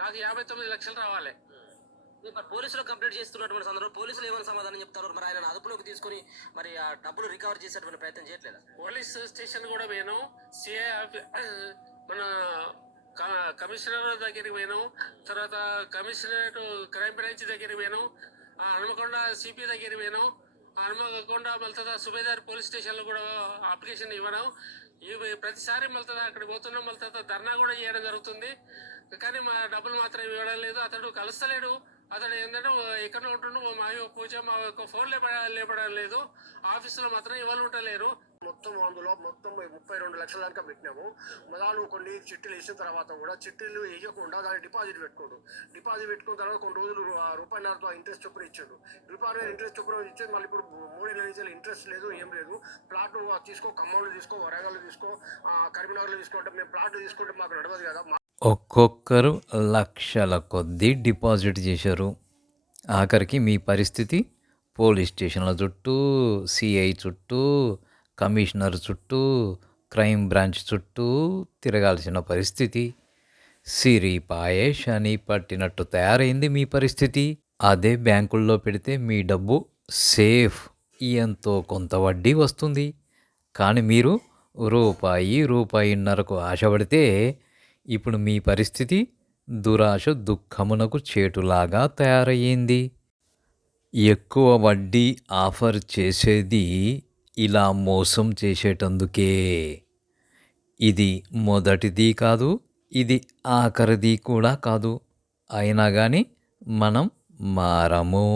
నాకు 59 లక్షలు రావాలి. మరి పోలీసులు కంప్లైంట్ చేస్తున్నటువంటి సందర్భంలో పోలీసులు ఏమైనా సమాధానం చెప్తారు? మరి ఆయన అదుపులోకి తీసుకొని మరి ఆ డబ్బులు రికవర్ చేసేటువంటి ప్రయత్నం చేయట్లేదా? పోలీస్ స్టేషన్ కూడా పోయాను, సిఐ మన కమిషనర్ దగ్గరికి పోయాను, తర్వాత కమిషనరేట్ క్రైమ్ బ్రాంచ్ దగ్గరికి పోయాను, హనుమకొండ సిపి దగ్గరికి పోయాను, హనుమకొండ మళ్ళీ సుబేదార్ పోలీస్ స్టేషన్లో కూడా అప్లికేషన్ ఇవ్వను. ప్రతిసారి మళ్ళీ అక్కడికి పోతున్నాం, మళ్ళీ ధర్నా కూడా చేయడం జరుగుతుంది. కానీ మా డబ్బులు మాత్రం ఇవ్వడం లేదు. అతడు కలుస్తలేడు. అతడు ఏంటంటే ఎక్కడ ఉంటుండో మా పూజ మా యొక్క ఫోన్ లేపడం లేదు. ఆఫీసులో మాత్రం ఎవరు ఉండలేరు. మొత్తం అందులో 32 లక్షల దాకా పెట్టినాము. మొదలు కొన్ని చిట్టీలు వేసిన తర్వాత కూడా చిట్టీలు వేయకుండా దాన్ని డిపాజిట్ పెట్టుకున్న తర్వాత కొన్ని రోజులు రూపాయన్నరతో ఇంట్రెస్ట్ చొప్పున ఇచ్చాడు. రూపాయలు ఇంట్రెస్ట్ చొప్పున ఇచ్చేది మళ్ళీ ఇప్పుడు 3 నెలల నుంచి ఇంట్రెస్ట్ లేదు, ఏం లేదు. ప్లాట్ తీసుకో, ఖమ్మంలో తీసుకో, వరంగల్లో తీసుకో, కరీంనగర్లో తీసుకుంటే మేము ప్లాట్ తీసుకుంటే మాకు నడవదు కదా. ఒక్కొక్కరు లక్షల కొద్దీ డిపాజిట్ చేశారు. ఆఖరికి మీ పరిస్థితి పోలీస్ స్టేషన్ల చుట్టూ, సిఐ చుట్టూ, కమిషనర్ చుట్టూ, క్రైమ్ బ్రాంచ్ చుట్టూ తిరగాల్సిన పరిస్థితి. సిరిపాయే శని పట్టినట్టు తయారైంది మీ పరిస్థితి. అదే బ్యాంకుల్లో పెడితే మీ డబ్బు సేఫ్, ఎంతో కొంత వడ్డీ వస్తుంది. కానీ మీరు రూపాయిన్నరకు ఆశపడితే ఇప్పుడు మీ పరిస్థితి దురాశ దుఃఖమునకు చేటులాగా తయారయ్యింది. ఎక్కువ వడ్డీ ఆఫర్ చేసేది ఇలా మోసం చేసేటందుకే. ఇది మొదటిది కాదు, ఇది ఆఖరిది కూడా కాదు. అయినా కానీ మనం మారము.